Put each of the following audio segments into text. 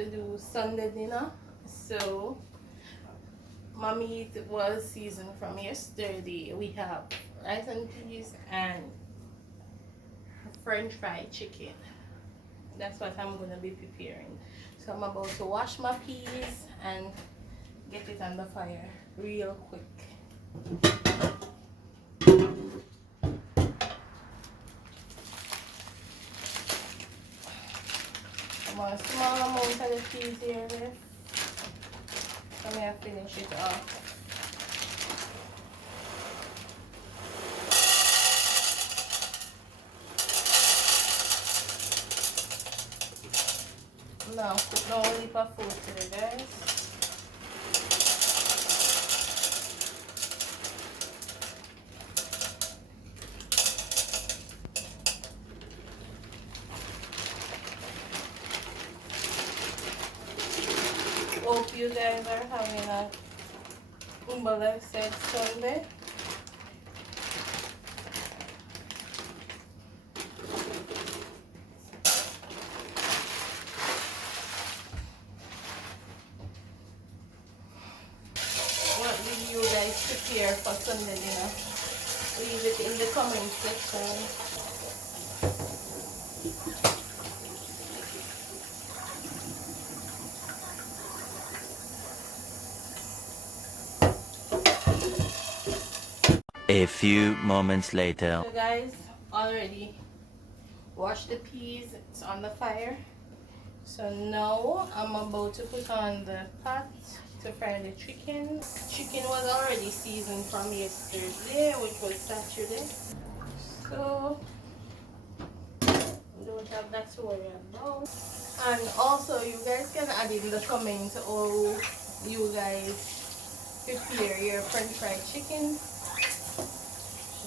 to do Sunday dinner. So my meat was seasoned from yesterday. We have rice and peas and French fried chicken. That's what I'm gonna be preparing. So I'm about to wash my peas and get it on the fire real quick. I want a small amount of the peas here left. I'm gonna finish it off. Now put no heap of food today, guys. Hope you guys are having a blessed Sunday. What did you guys prepare for Sunday dinner? Leave it in the comment section. A few moments later. So guys, already washed the peas. It's on the fire. So now I'm about to put on the pot to fry the chicken. Chicken was already seasoned from yesterday, which was Saturday. So don't have that to worry about. And also you guys can add in the comments how you guys prepare your French fried chicken.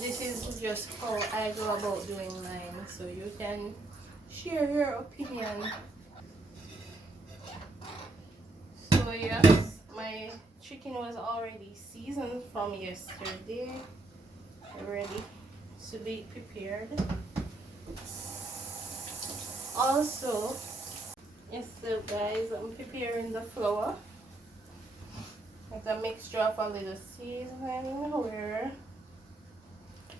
This is just how I go about doing mine, so you can share your opinion. So yes, my chicken was already seasoned from yesterday, ready to be prepared. Also, so guys, I'm preparing the flour. It's a mixture of a little seasoning where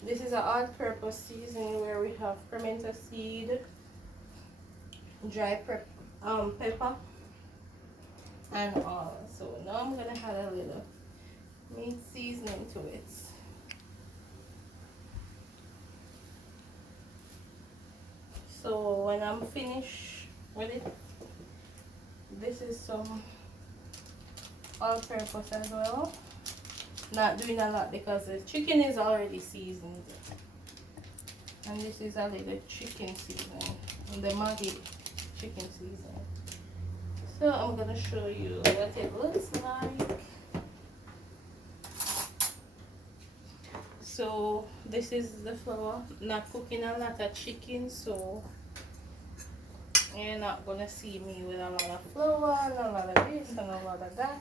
this is an all-purpose seasoning where we have pimento seed, dry pepper, and all. So now I'm gonna add a little meat seasoning to it. So when I'm finished with it, this is some all-purpose as well. Not doing a lot because the chicken is already seasoned, and this is a little chicken seasoning, and the Maggi chicken seasoning. So I'm gonna show you what it looks like. So this is the flour. Not cooking a lot of chicken, so you're not gonna see me with a lot of flour and a lot of this and a lot of that.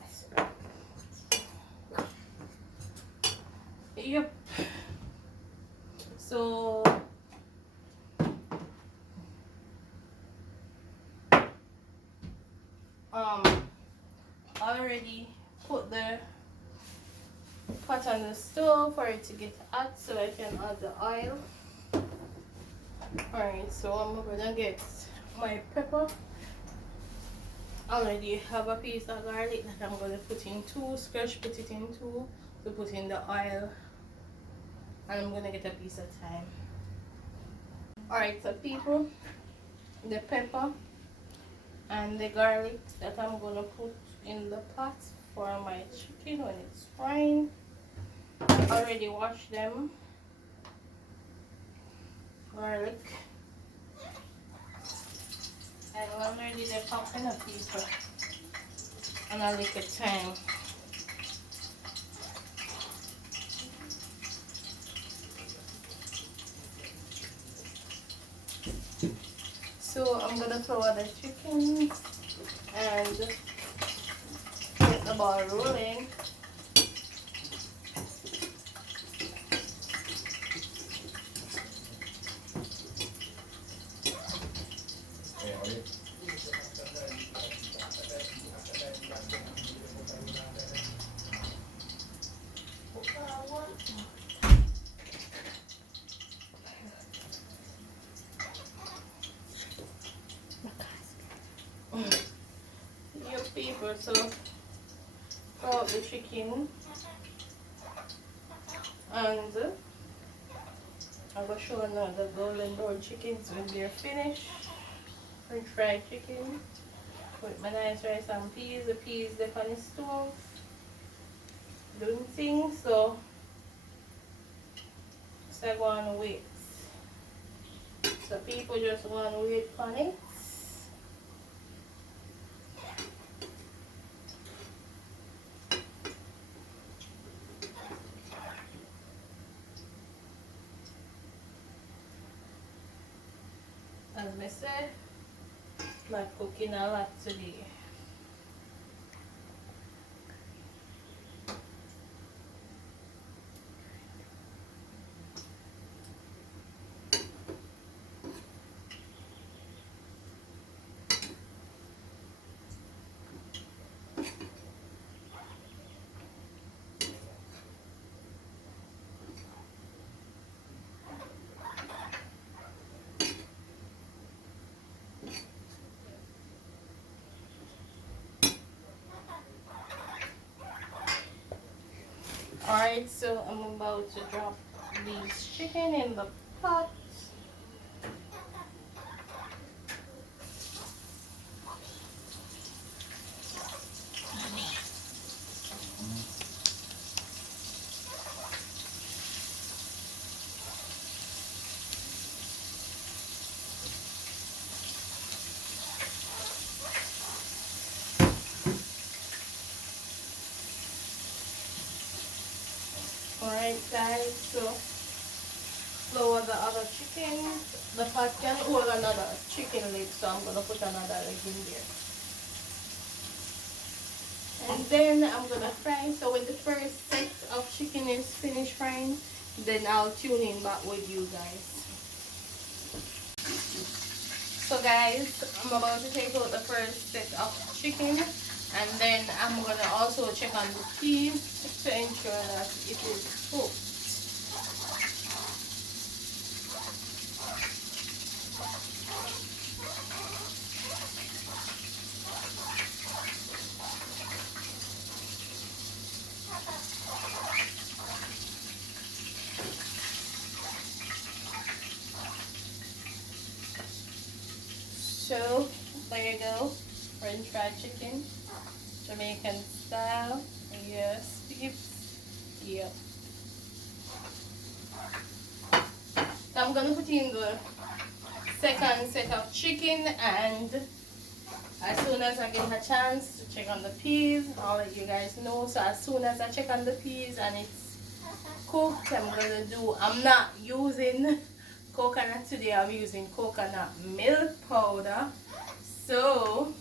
Yep. So already put the pot on the stove for it to get hot so I can add the oil. Alright, so I'm gonna get my pepper. Already have a piece of garlic that I'm gonna put in two, put it in two to put in the oil, and I'm gonna get a piece of thyme. Alright, so people, the pepper and the garlic that I'm gonna put in the pot for my chicken when it's frying. I already washed them. Garlic. And already they're popping a pepper and a little thyme. So I'm gonna throw out the chicken and get the ball rolling. also throw out the chicken, and I'm going to show now the golden brown chickens when they're finished. French fried chicken with my nice rice and peas. The peas they're on the stove doing things, so I go on wait. So people just want to wait on it. As I said, I'm cooking a lot today. Alright, so I'm about to drop these chicken in the pot. Alright guys, so flour the other chicken. The pot can hold another chicken leg, so I'm gonna put another leg in there. And then I'm gonna fry. So when the first set of chicken is finished frying, then I'll tune in back with you guys. So guys, I'm about to take out the first set of chicken, and then I'm gonna also check on the peas to ensure that it is cooked. So there you go, French fried chicken, Jamaican style. Yes, peeps. Yep. So I'm gonna put in the second set of chicken, and as soon as I get a chance to check on the peas, I'll let you guys know. So as soon as I check on the peas and it's cooked, I'm not using coconut today, I'm using coconut milk powder, so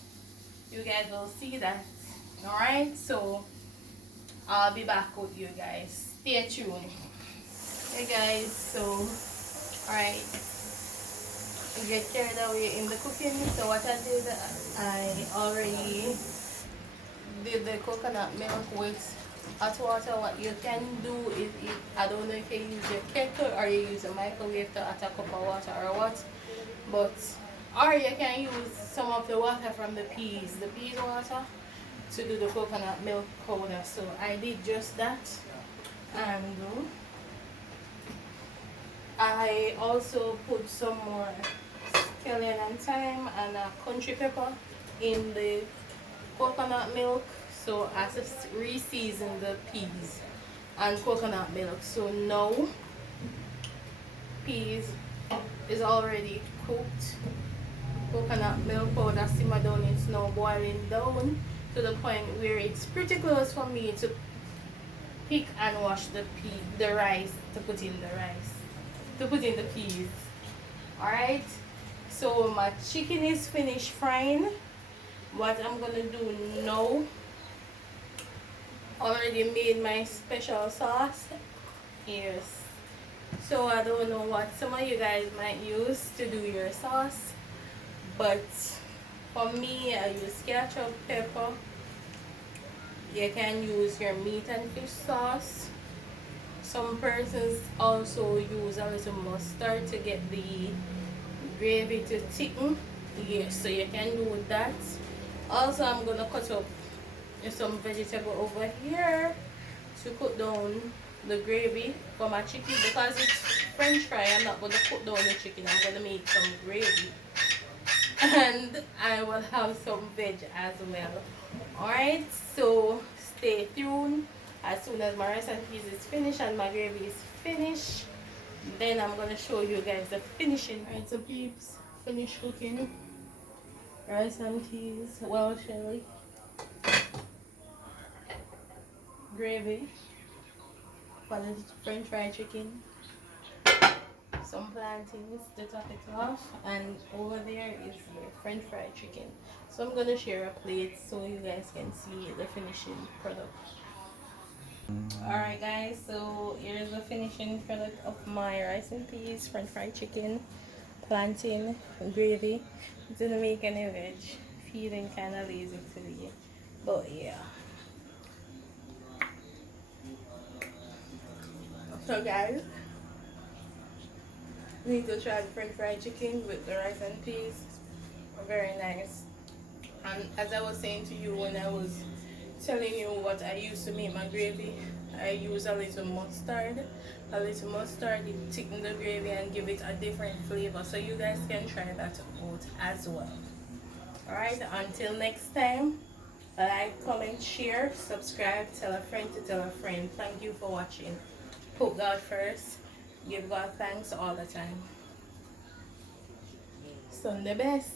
you guys will see that. Alright, so I'll be back with you guys, stay tuned. Hey guys, so alright, get carried away in the cooking. So what I did, I already did the coconut milk with hot water. What you can do is, I don't know if you use your kettle or you use a microwave to hot a cup of water or what, but or you can use some of the water from the peas water to do the coconut milk powder. So I did just that, and I also put some more scallion and thyme and country pepper in the coconut milk, so as to re-season the peas and coconut milk. So now peas is already cooked. Coconut milk powder simmer down, it's now boiling down to the point where it's pretty close for me to pick and wash the rice to put in the peas. Alright, so my chicken is finished frying. What I'm gonna do now, already made my special sauce. Yes, so I don't know what some of you guys might use to do your sauce, but for me I use ketchup, pepper. You can use your meat and fish sauce. Some persons also use a little mustard to get the gravy to thicken. Yes, so you can do that. Also, I'm gonna cut up There's some vegetable over here to cook down the gravy for my chicken. Because it's french fry, I'm not going to cook down the chicken. I'm going to make some gravy. And I will have some veg as well. Alright, so stay tuned. As soon as my rice and peas is finished and my gravy is finished, then I'm going to show you guys the finishing. Alright, so peeps, finished cooking. Rice and peas, well chili. Gravy for the french fried chicken, some plantains to top it off, and over there is the french fried chicken. So I'm gonna share a plate so you guys can see the finishing product. Alright guys, so here's the finishing product of my rice and peas, french fried chicken, plantain, gravy. Didn't make any veg, feeling kinda lazy today, but yeah. So guys, you need to try the french fried chicken with the rice and peas. Very nice. And as I was saying to you when I was telling you what I used to make my gravy, I use a little mustard. A little mustard, it thicken the gravy and give it a different flavor. So you guys can try that out as well. Alright, until next time, like, comment, share, subscribe, tell a friend to tell a friend. Thank you for watching. Put God first. Give God thanks all the time. Sunday best.